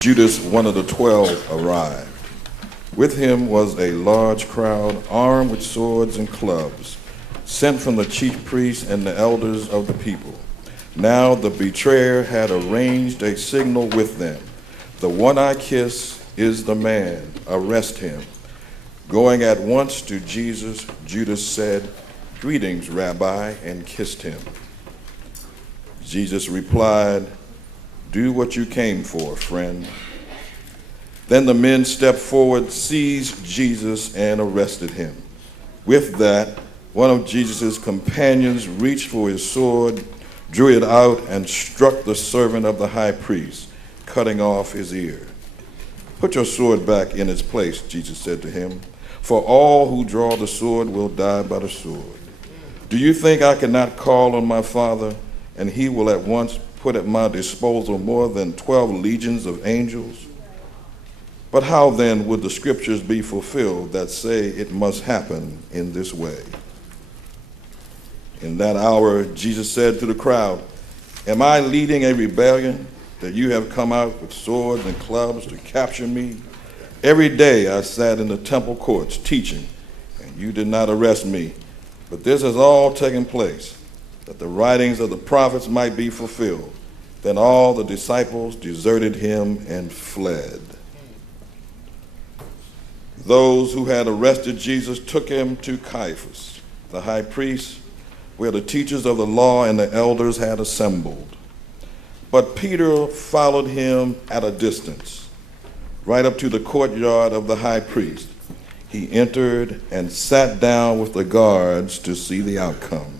Judas, one of the 12, arrived. With him was a large crowd armed with swords and clubs, sent from the chief priests and the elders of the people. Now the betrayer had arranged a signal with them. The one I kiss is the man. Arrest him. Going at once to Jesus, Judas said, "Greetings, Rabbi," and kissed him. Jesus replied, "Do what you came for, friend." Then the men stepped forward, seized Jesus, and arrested him. With that, one of Jesus' companions reached for his sword, drew it out, and struck the servant of the high priest, cutting off his ear. "Put your sword back in its place," Jesus said to him, "for all who draw the sword will die by the sword. Do you think I cannot call on my Father, and he will at once put at my disposal more than 12 legions of angels? But how then would the scriptures be fulfilled that say it must happen in this way?" In that hour, Jesus said to the crowd, "Am I leading a rebellion that you have come out with swords and clubs to capture me? Every day I sat in the temple courts teaching, and you did not arrest me. But this has all taken place, that the writings of the prophets might be fulfilled." Then all the disciples deserted him and fled. Those who had arrested Jesus took him to Caiaphas, the high priest, where the teachers of the law and the elders had assembled. But Peter followed him at a distance, right up to the courtyard of the high priest. He entered and sat down with the guards to see the outcome.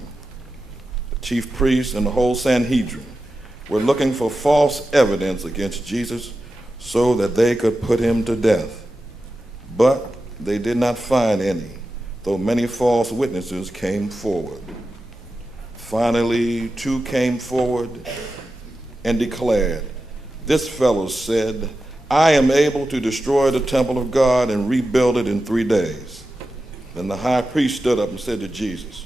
The chief priests and the whole Sanhedrin were looking for false evidence against Jesus so that they could put him to death. But they did not find any, though many false witnesses came forward. Finally, 2 came forward and declared, "This fellow said, 'I am able to destroy the temple of God and rebuild it in 3 days.'" Then the high priest stood up and said to Jesus,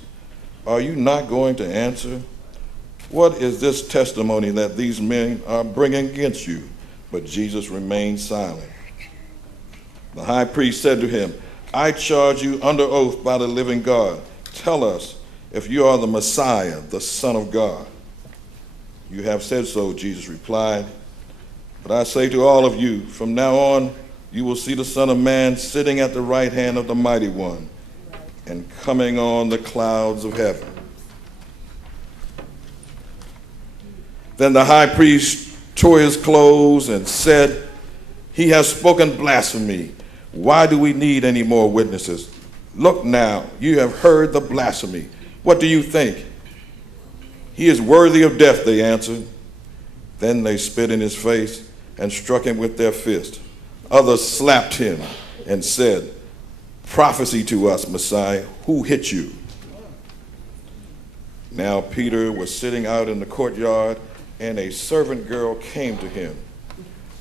"Are you not going to answer? What is this testimony that these men are bringing against you?" But Jesus remained silent. The high priest said to him, "I charge you under oath by the living God. Tell us if you are the Messiah, the Son of God." "You have said so," Jesus replied. "But I say to all of you, from now on you will see the Son of Man sitting at the right hand of the Mighty One and coming on the clouds of heaven." Then the high priest tore his clothes and said, "He has spoken blasphemy. Why do we need any more witnesses? Look now, you have heard the blasphemy. What do you think?" "He is worthy of death," they answered. Then they spit in his face and struck him with their fist. Others slapped him and said, "Prophesy to us, Messiah, who hit you?" Now Peter was sitting out in the courtyard, and a servant girl came to him.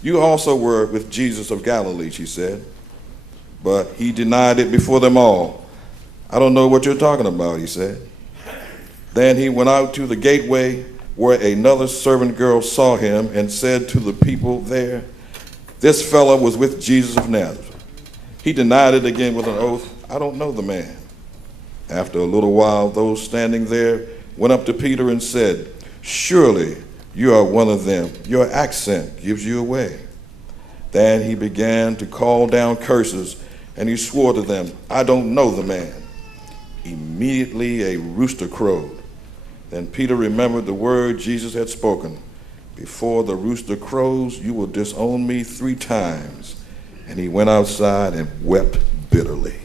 "You also were with Jesus of Galilee," she said. But he denied it before them all. "I don't know what you're talking about," he said. Then he went out to the gateway where another servant girl saw him and said to the people there, "This fellow was with Jesus of Nazareth." He denied it again with an oath, "I don't know the man." After a little while, those standing there went up to Peter and said, "Surely you are one of them. Your accent gives you away." Then he began to call down curses, and he swore to them, "I don't know the man." Immediately a rooster crowed. Then Peter remembered the word Jesus had spoken, "Before the rooster crows, you will disown me 3 times." And he went outside and wept bitterly.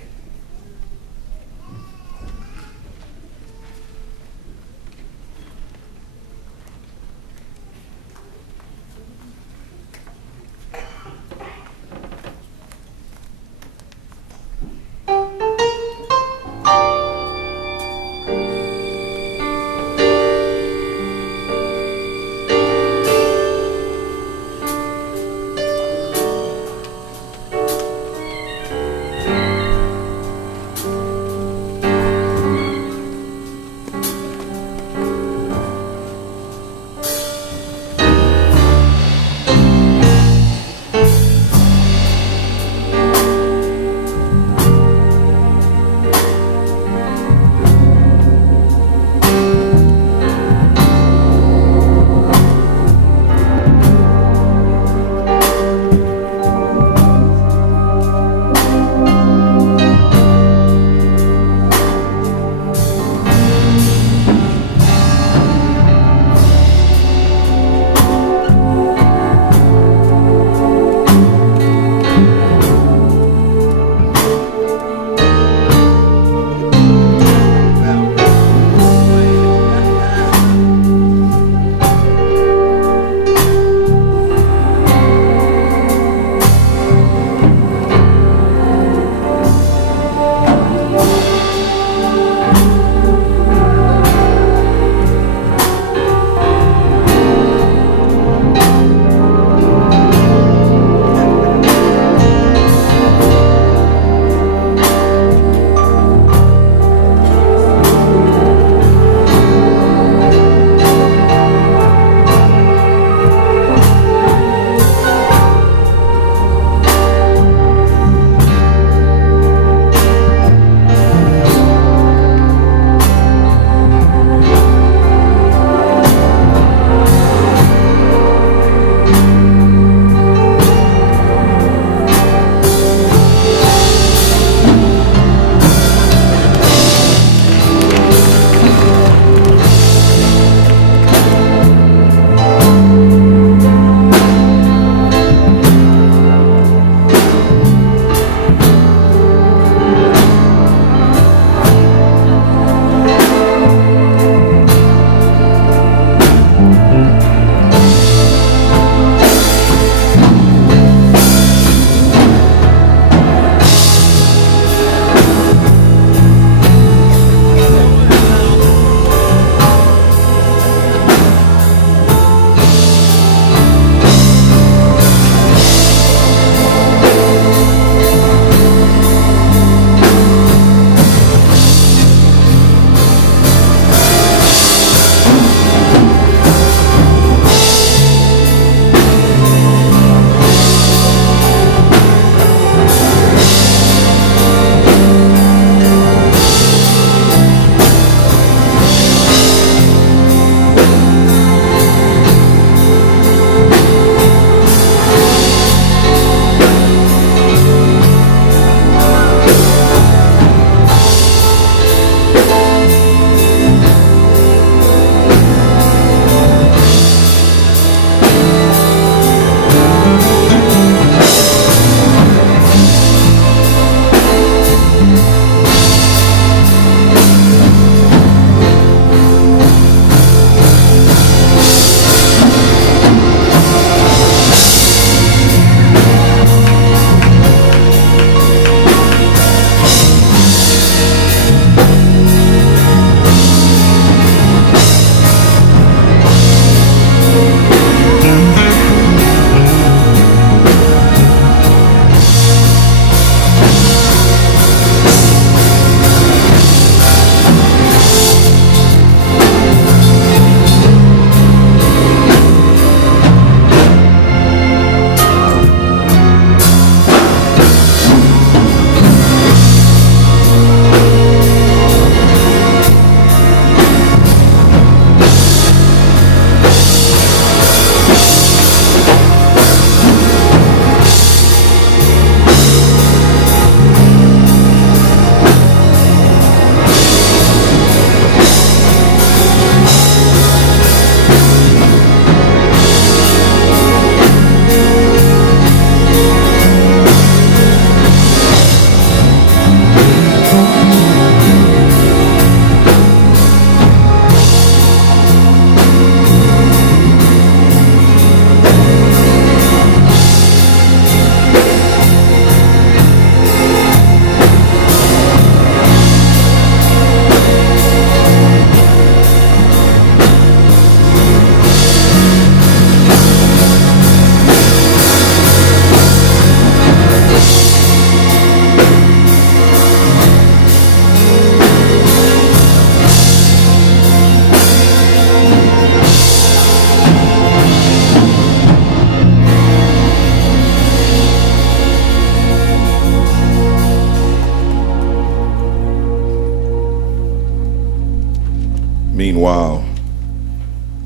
Meanwhile,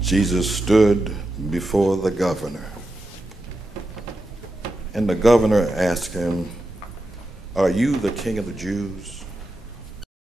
Jesus stood before the governor. And the governor asked him, "Are you the king of the Jews?"